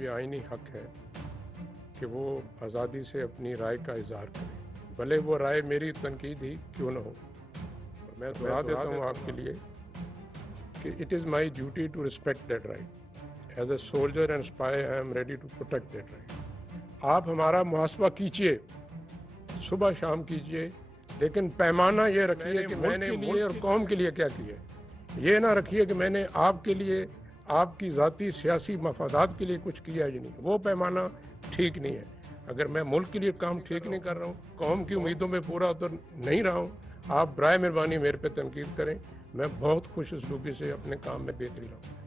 भी आईनी हक है कि वो आज़ादी से अपनी राय का इजहार करें। भले वो राय मेरी तनकीद ही क्यों ना हो। मैं दोहरा देता हूँ आपके लिए कि it is my duty to respect that right as a soldier and spy I am ready to protect that right आप हमारा मुहासबा कीजिए सुबह शाम कीजिए लेकिन पैमाना ये रखिए कि मैंने के लिए और कौम के लिए क्या किया ये ना रखिए कि मैंने आपके लिए आपकी ज़ाती सियासी मफादात के लिए कुछ किया ही नहीं। वो पैमाना ठीक नहीं है। अगर मैं मुल्क के लिए काम ठीक नहीं कर रहा हूँ, कौम की उम्मीदों में पूरा उतर नहीं रहा हूँ, आप बर मेहरबानी मेरे पे तनकीद करें। मैं बहुत खुश उसलूबी से अपने काम में बेहतरी यू